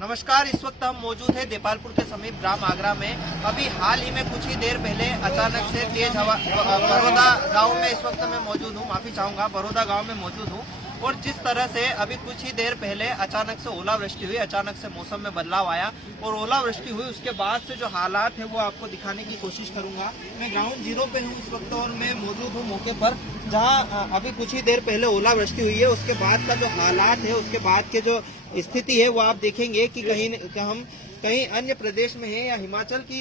नमस्कार, इस वक्त हम मौजूद हैं देपालपुर के समीप ग्राम आगरा में। अभी हाल ही में कुछ ही देर पहले अचानक से तेज हवा बरोदा गांव में इस वक्त मैं मौजूद हूं, माफी चाहूंगा, बरोदा गांव में मौजूद हूं। और जिस तरह से अभी कुछ ही देर पहले अचानक से ओलावृष्टि हुई, अचानक से मौसम में बदलाव आया और ओलावृष्टि हुई, उसके बाद से जो हालात है वो आपको दिखाने की कोशिश करूंगा। मैं ग्राउंड जीरो पे हूँ इस वक्त और मैं मौजूद हूँ मौके पर, जहाँ अभी कुछ ही देर पहले ओलावृष्टि हुई है। उसके बाद का जो हालात है, उसके बाद के जो स्थिति है वो आप देखेंगे कि हम कहीं अन्य प्रदेश में है या हिमाचल की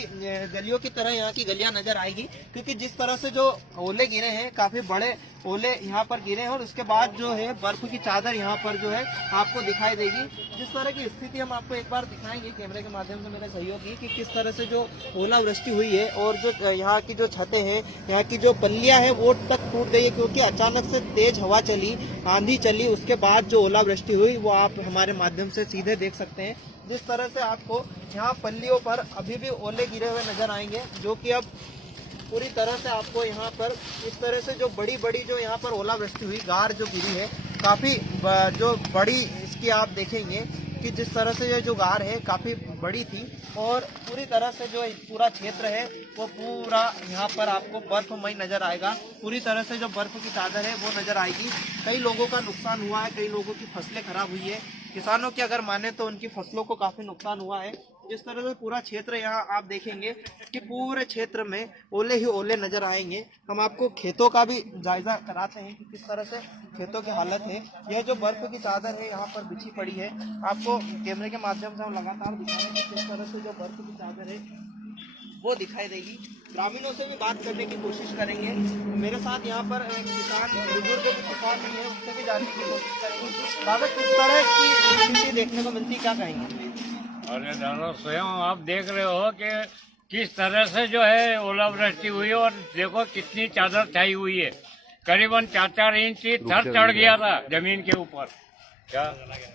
गलियों की तरह यहाँ की गलियां नजर आएगी, क्योंकि जिस तरह से जो ओले गिरे हैं, काफी बड़े ओले यहाँ पर गिरे हैं और उसके बाद जो है बर्फ की चादर यहाँ पर जो है आपको दिखाई देगी। जिस तरह की स्थिति हम आपको एक बार दिखाएंगे कैमरे के माध्यम से, मेरे सहयोगी, कि किस तरह से जो ओलावृष्टि हुई है और जो यहाँ की जो छतें हैं, यहाँ की जो पल्लियां हैं वो तक टूट गई है, क्योंकि अचानक से तेज हवा चली, आंधी चली। उसके बाद जो ओलावृष्टि हुई वो आप हमारे माध्यम से सीधे देख सकते हैं। जिस तरह से आपको यहाँ पल्लियों पर अभी भी ओले गिरे हुए नजर आएंगे, जो कि अब पूरी तरह से आपको यहाँ पर इस तरह से जो बड़ी बड़ी जो यहाँ पर ओलावृष्टि हुई, गार जो गिरी है, काफी जो बड़ी इसकी आप देखेंगे कि जिस तरह से ये जो गार है काफी बड़ी थी और पूरी तरह से जो पूरा क्षेत्र है वो पूरा यहाँ पर आपको बर्फमय नजर आएगा। पूरी तरह से जो बर्फ की चादर है वो नजर आएगी। कई लोगों का नुकसान हुआ है, कई लोगों की फसलें खराब हुई है। किसानों की अगर माने तो उनकी फसलों को काफी नुकसान हुआ है। जिस तरह से पूरा क्षेत्र यहाँ आप देखेंगे कि पूरे क्षेत्र में ओले ही ओले नजर आएंगे। हम आपको खेतों का भी जायजा कराते हैं कि किस तरह से खेतों की हालत है। यह जो बर्फ की चादर है यहाँ पर बिछी पड़ी है, आपको कैमरे के माध्यम से हम लगातार दिखाएंगे किस तरह से जो बर्फ की चादर है वो दिखाई देगी। ग्रामीणों से भी बात करने की कोशिश करेंगे। मेरे साथ यहाँ पर किसान बुजुर्ग किसान भी है, उससे भी जानने की कोशिश करेंगे। दादा, किस तरह की स्थिति देखने को मिलती, क्या कहेंगे? अरे दादा, स्वयं आप देख रहे हो कि किस तरह से जो है ओलावृष्टि हुई और देखो कितनी चादर छाई हुई है। करीबन 4-4 इंच थर चढ़ गया था जमीन के ऊपर। क्या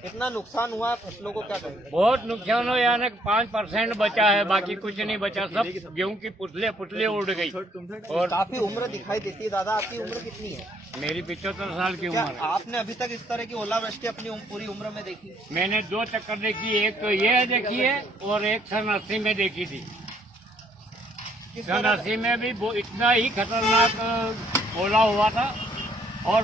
कितना नुकसान हुआ है फसलों को, क्या कहेंगे? बहुत नुकसान हो, यानी 5% बचा है, बाकी कुछ नहीं बचा। सब गेहूं की पुतले उड़ गई। और काफी उम्र दिखाई देती है। दादा, आपकी उम्र कितनी है? मेरी 75 साल की उम्र क्या है। आपने अभी तक इस तरह की ओलावृष्टि अपनी पूरी उम्र में देखी? मैंने 2 चक्कर देखी, एक तो ये देखी है और एक सन 80 में देखी थी। सन 80 में भी इतना ही खतरनाक ओला हुआ था और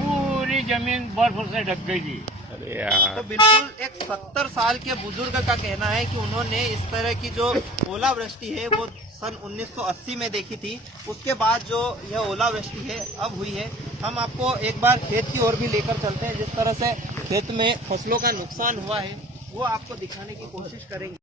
पूरी जमीन बर्फ से ढक गई थी। अरे यार, तो बिल्कुल एक 70 साल के बुजुर्ग का कहना है कि उन्होंने इस तरह की जो ओलावृष्टि है वो सन 1980 में देखी थी। उसके बाद जो यह ओलावृष्टि है अब हुई है। हम आपको एक बार खेत की ओर भी लेकर चलते हैं। जिस तरह से खेत में फसलों का नुकसान हुआ है वो आपको दिखाने की कोशिश करेंगे।